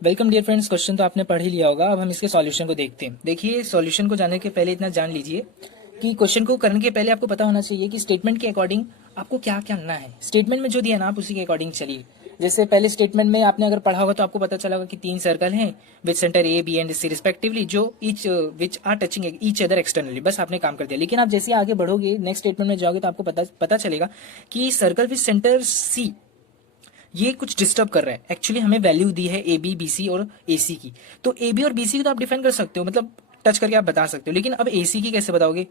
Welcome dear friends. Question तो आपने पढ़ ही लिया होगा। अब हम इसके सॉल्यूशन को देखते हैं। देखिए, सॉल्यूशन को जानने के पहले इतना जान लीजिए कि क्वेश्चन को करने के पहले आपको पता होना चाहिए कि स्टेटमेंट के अकॉर्डिंग आपको क्या क्या करना है। स्टेटमेंट में जो दिया ना, आप उसी के अकॉर्डिंग चलिए। जैसे पहले स्टेटमेंट में आपने अगर पढ़ा होगा तो आपको पता चला होगा कि 3 सर्कल हैं with centre A B and C respectively, जो each which are touching each other externally. बस आपने काम कर दिया। लेकिन आप जैसे आगे बढ़ोगे, नेक्स्ट स्टेटमेंट में जाओगे तो आपको पता चलेगा कि सर्कल विद सेंटर सी ये कुछ डिस्टर्ब कर रहा है। एक्चुअली हमें वैल्यू दी है ए बी बी सी और ए सी की, तो ए बी और बी सी की तो आप डिफाइन कर सकते हो, मतलब टच करके आप बता सकते हो। लेकिन अब ए सी की कैसे बताओगे?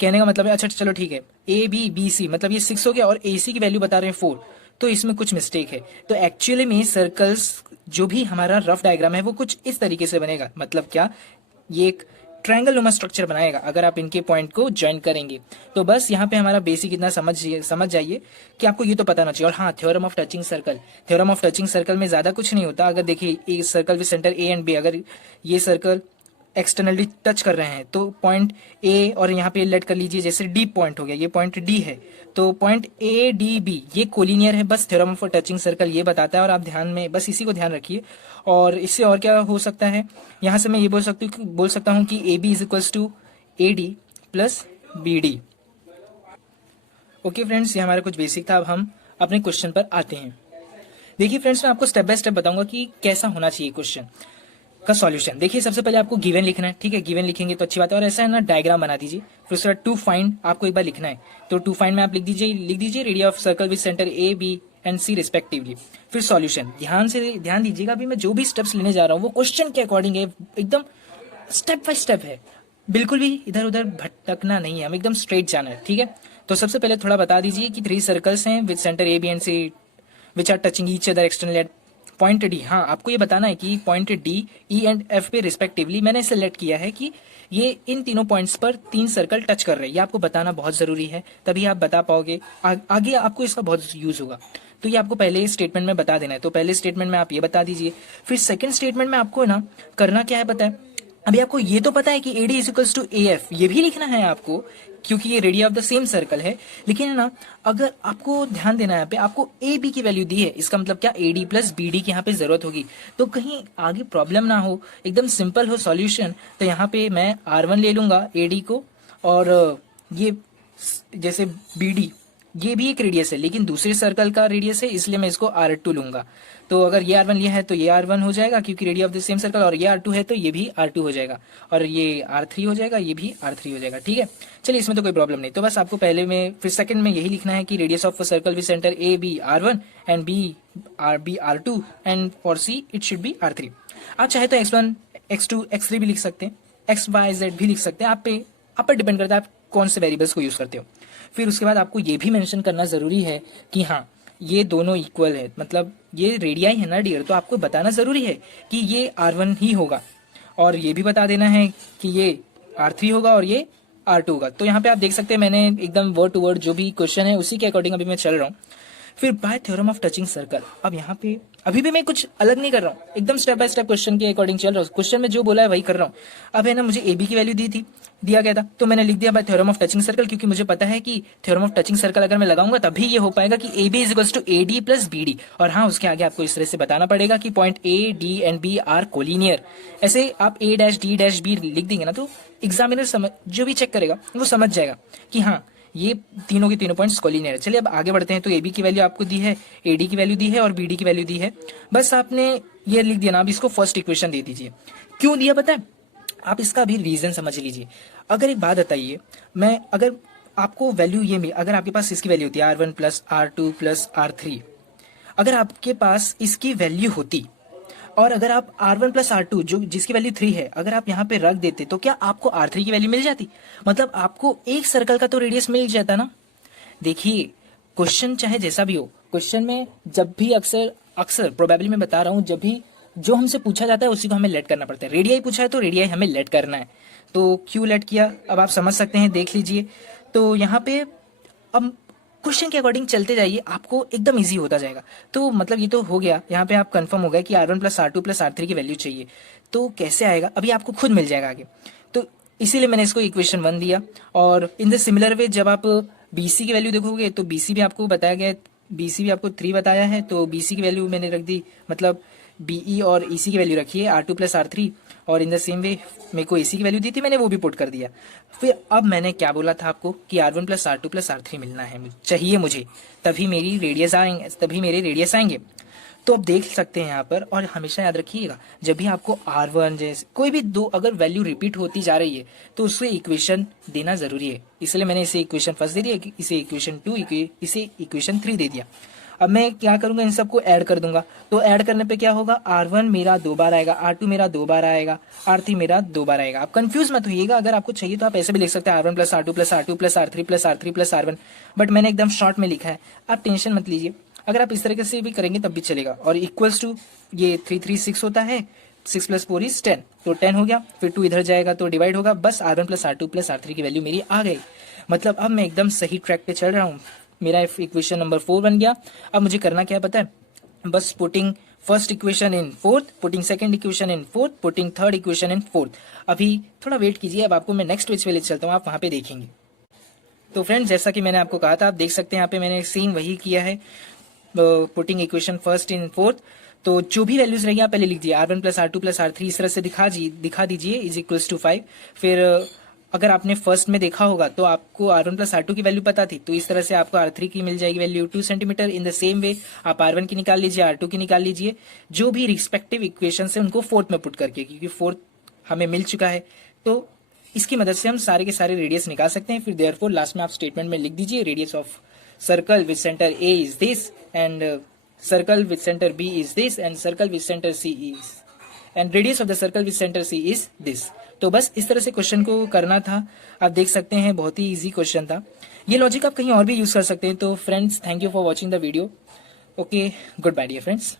कहने का मतलब है, अच्छा चलो ठीक है, ए बी बी सी मतलब ये 6 हो गया और ए सी की वैल्यू बता रहे हैं 4, तो इसमें कुछ मिस्टेक है। तो एक्चुअली में सर्कल्स जो भी हमारा रफ डायग्राम है वो कुछ इस तरीके से बनेगा। मतलब क्या, ये एक ट्रायंगल नुमा स्ट्रक्चर बनाएगा अगर आप इनके पॉइंट को ज्वाइन करेंगे। तो बस यहाँ पे हमारा बेसिक इतना समझ जाइए कि आपको ये तो पता होना चाहिए। और हाँ, theorem of touching circle, theorem of touching circle में ज्यादा कुछ नहीं होता। अगर देखिए, एक circle with centre A and B, अगर ये सर्कल एक्सटर्नली टच कर रहे हैं तो पॉइंट ए, और यहाँ पे लेट कर लीजिए जैसे डी पॉइंट हो गया, ये पॉइंट डी है, तो पॉइंट ए डी बी ये कोलिनियर है। बस थ्योरम ऑफ टचिंग सर्कल ये बताता है, और आप ध्यान में बस इसी को ध्यान रखिए। और इससे और क्या हो सकता है, यहाँ से मैं ये बोल सकता हूँ कि A B is equals to A D plus B D. Okay friends, ये हमारा कुछ बेसिक था। अब हम अपने क्वेश्चन पर आते हैं। देखिए फ्रेंड्स, मैं आपको स्टेप बाय स्टेप बताऊंगा कि कैसा होना चाहिए क्वेश्चन का सॉल्यूशन। देखिए, सबसे पहले आपको गिवन लिखना है, ठीक है। गिवन लिखेंगे तो अच्छी बात है। और ऐसा है ना, डायग्राम बना दीजिए। फिर उसके बाद टू फाइंड आपको एक बार लिखना है, तो टू फाइंड में आप लिख दीजिए radius of circle with centre A B and C respectively. फिर सॉल्यूशन, ध्यान दीजिएगा। अभी मैं जो भी स्टेप्स लेने जा रहा हूँ वो क्वेश्चन के अकॉर्डिंग है, एकदम स्टेप बाय स्टेप है। बिल्कुल भी इधर उधर भटकना नहीं है, हम एकदम स्ट्रेट जाना है, ठीक है। तो सबसे पहले थोड़ा बता दीजिए कि 3 सर्कल्स हैं with centre A B and C which are touching each other external at point D. हाँ, आपको ये बताना है कि point D E and F पे रिस्पेक्टिवली मैंने सेलेक्ट किया है कि ये इन तीनों पॉइंट्स पर 3 सर्कल टच कर रहे हैं। ये आपको बताना बहुत जरूरी है, तभी आप बता पाओगे। आगे आपको इसका बहुत यूज होगा। तो ये आपको पहले स्टेटमेंट में बता देना है। तो पहले स्टेटमेंट में आप ये बता दीजिए। फिर सेकंड स्टेटमेंट में आपको ना करना क्या है पता है? अभी आपको ये तो पता है कि AD is equals to AF, ये भी लिखना है आपको, क्योंकि ये radius of the same circle है। लेकिन है ना, अगर आपको ध्यान देना है यहाँ पे, आपको AB की वैल्यू दी है, इसका मतलब क्या, AD प्लस BD की यहाँ पे जरूरत होगी। तो कहीं आगे प्रॉब्लम ना हो, एकदम सिंपल हो सॉल्यूशन, तो यहाँ पे मैं R1 ले लूंगा AD को, और ये जैसे BD ये भी एक रेडियस है लेकिन दूसरे सर्कल का रेडियस है, इसलिए मैं इसको R2 लूंगा। तो अगर ये R1 लिया है तो ये R1 हो जाएगा क्योंकि radius of the same circle, और ये R2 है तो ये भी R2 हो जाएगा, और ये R3 हो जाएगा, ये भी R3 हो जाएगा, ठीक है। चलिए, इसमें तो कोई प्रॉब्लम नहीं। तो बस आपको पहले में फिर सेकंड में यही लिखना है कि radius of circle with centre A B R1 and B R2 and for C it should be R3। आप चाहे तो X1 X2 X3 भी लिख सकते हैं, XYZ भी लिख सकते हैं। आप पर डिपेंड करता है आप कौन से वेरिएबल्स को यूज करते हो। फिर उसके बाद आपको ये भी मेंशन करना जरूरी है कि हाँ, ये दोनों इक्वल है, मतलब ये रेडियाई है ना डियर, तो आपको बताना जरूरी है कि ये R1 ही होगा, और ये भी बता देना है कि ये R3 होगा और ये R2 होगा। तो यहाँ पे आप देख सकते हैं मैंने एकदम वर्ड टू वर्ड जो भी क्वेश्चन है उसी के अकॉर्डिंग अभी मैं चल रहा हूँ। फिर bye theorem of touching circle, अब यहाँ पे अभी भी मैं कुछ अलग नहीं कर रहा हूँ, एकदम स्टेप बाय स्टेप क्वेश्चन के अकॉर्डिंग चल रहा हूँ। क्वेश्चन में जो बोला है वही कर रहा हूँ। अब है ना, मुझे AB की वैल्यू दिया गया था, तो मैंने लिख दिया bye theorem of touching circle, क्योंकि मुझे पता है कि थ्योरम ऑफ टचिंग सर्कल अगर मैं लगाऊंगा तभी ये हो पाएगा कि AB is equals to AD plus BD। और हाँ, उसके आगे आपको इस तरह से बताना पड़ेगा कि point A D and B are collinear. ऐसे आप A dash D dash B लिख देंगे ना, तो एग्जामिनर जो भी चेक करेगा वो समझ जाएगा कि हाँ, ये तीनों के तीनों पॉइंट्स कोलिनियर है। चलिए अब आगे बढ़ते हैं। तो AB की वैल्यू आपको दी है, AD की वैल्यू दी है और BD की वैल्यू दी है। बस आपने ये लिख दिया ना, अब इसको फर्स्ट इक्वेशन दे दीजिए। क्यों दिया पता है? आप इसका भी रीजन समझ लीजिए। अगर एक बात बताइए, मैं अगर आपको वैल्यू ये मिली, अगर आपके पास इसकी वैल्यू होती है R1 plus R2 plus R3, अगर आपके पास इसकी वैल्यू होती, और अगर आप R1 प्लस R2 जो जिसकी वैल्यू 3 है, अगर आप यहाँ पे रख देते, तो क्या आपको R3 की वैल्यू मिल जाती? मतलब आपको एक सर्कल का तो रेडियस मिल जाता ना। देखिए, क्वेश्चन चाहे जैसा भी हो, क्वेश्चन में जब भी अक्सर प्रोबेबली मैं बता रहा हूँ, जब भी जो हमसे पूछा जाता है उसी को हमें लेट करना पड़ता है। रेडियाई पूछा है तो रेडियाई हमें लेट करना है। तो क्यों लेट किया, अब आप समझ सकते हैं, देख लीजिए। तो यहाँ पे अब क्वेश्चन के अकॉर्डिंग चलते जाइए, आपको एकदम इजी होता जाएगा। तो मतलब ये तो हो गया, यहाँ पे आप कंफर्म हो गया कि R1 plus R2 plus R3 की वैल्यू चाहिए। तो कैसे आएगा, अभी आपको खुद मिल जाएगा आगे। तो इसीलिए मैंने इसको इक्वेशन 1 दिया। और इन द सिमिलर वे जब आप BC की वैल्यू देखोगे तो BC भी आपको बताया गया है, BC भी आपको 3 बताया है, तो BC की वैल्यू मैंने रख दी, मतलब BE और EC की वैल्यू रखी है R2 प्लस R3, और इन द सेम वे मेरे को AC की वैल्यू दी थी, मैंने वो भी पुट कर दिया। फिर अब मैंने क्या बोला था आपको कि R1 plus R2 plus R3 मिलना है, चाहिए मुझे, तभी मेरे रेडियस आएंगे। तो आप देख सकते हैं यहाँ पर, और हमेशा याद रखिएगा जब भी आपको R1 जैसे कोई भी दो अगर वैल्यू रिपीट होती जा रही है तो उससे इक्वेशन देना जरूरी है। इसलिए मैंने इसे इक्वेशन फर्स्ट दे दिया, इसे इक्वेशन 2, इसे इक्वेशन 3 दे दिया। अब मैं क्या करूंगा, इन सबको ऐड कर दूंगा। तो ऐड करने पे क्या होगा, R1 मेरा 2 बार आएगा, R2 मेरा 2 बार आएगा, R3 मेरा 2 बार आएगा। आप कंफ्यूज मत होइएगा, अगर आपको चाहिए तो आप ऐसे भी लिख सकते हैं R1 plus R2 plus R2 plus R3 plus R3 plus R1, but मैंने एकदम शॉर्ट में लिखा है, आप टेंशन मत लीजिए। अगर आप इस तरीके से भी करेंगे तब भी चलेगा। और इक्वल्स टू ये 336 होता है, 6 प्लस 4 इज 10, तो 10 हो गया। फिर 2 इधर जाएगा तो डिवाइड होगा, बस R1 plus R2 plus R3 की वैल्यू मेरी आ गई। मतलब अब मैं एकदम सही ट्रैक पे चल रहा हूँ। मेरा इक्वेशन नंबर 4 बन गया। अब मुझे करना क्या है पता है, बस putting first equation in fourth, putting second equation in fourth, putting third equation in fourth. अभी थोड़ा वेट कीजिए, अब आपको मैं नेक्स्ट पेज पे ले चलता हूँ, आप वहाँ पे देखेंगे। तो फ्रेंड्स जैसा कि मैंने आपको कहा था, आप देख सकते हैं यहाँ पे मैंने सेम वही किया है, putting equation first in fourth. तो जो भी वैल्यूज रहेगी आप पहले लिख दिए, R1 plus R2 plus R3 इस तरह से दिखा दीजिए इज इक्वल्स टू 5। फिर अगर आपने फर्स्ट में देखा होगा तो आपको R1 प्लस R2 की वैल्यू पता थी, तो इस तरह से आपको R3 की मिल जाएगी value 2 centimetre. In the same way आप R1 की निकाल लीजिए, R2 की निकाल लीजिए, जो भी रिस्पेक्टिव इक्वेशन है उनको फोर्थ में पुट करके, क्योंकि फोर्थ हमें मिल चुका है। तो इसकी मदद से हम सारे के सारे रेडियस निकाल सकते हैं। फिर देयरफॉर लास्ट में आप स्टेटमेंट में लिख दीजिए radius of circle with centre A is this, and circle with centre B is this, and circle with centre C is, and radius of the circle with centre C is this. तो बस इस तरह से question को करना था। आप देख सकते हैं बहुत ही इजी क्वेश्चन था। ये लॉजिक आप कहीं और भी यूज कर सकते हैं। तो friends thank you for watching the video. Okay, goodbye dear friends.